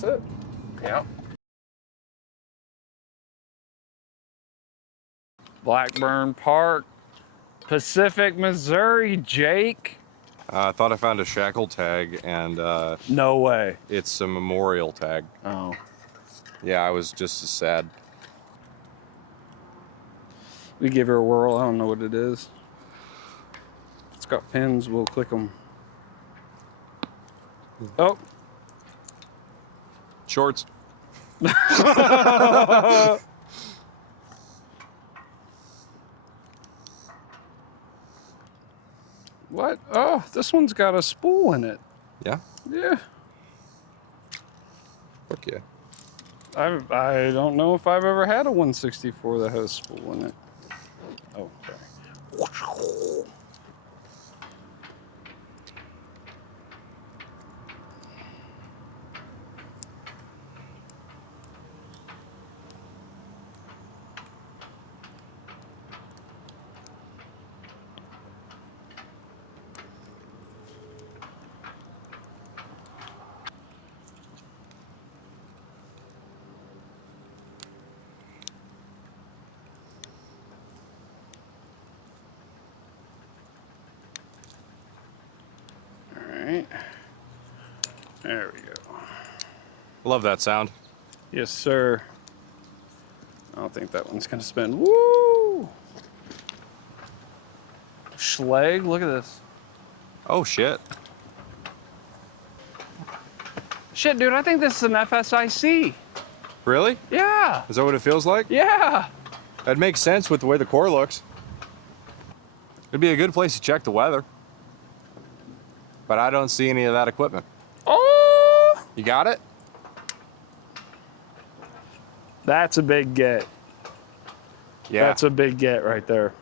this it? Yeah. Blackburn Park, Pacific, Missouri, Jake. I thought I found a shackle tag, and No way. it's a memorial tag. Oh. Yeah, I was just as sad. We give her a whirl. I don't know what it is. If it's got pins, we'll click them. Oh. Shorts. What? Oh, this one's got a spool in it. Yeah? Yeah. Fuck yeah. I don't know if I've ever had a 164 that has a spool in it. Oh, sorry. Alright. There we go. Love that sound. Yes, sir. I don't think that one's gonna spin. Woo! Schleg, look at this. Oh, shit. Shit, dude, I think this is an FSIC. Really? Yeah. Is that what it feels like? Yeah. That makes sense with the way the core looks. It'd be a good place to check the weather. But I don't see any of that equipment. Oh! You got it? That's a big get. Yeah. That's a big get right there.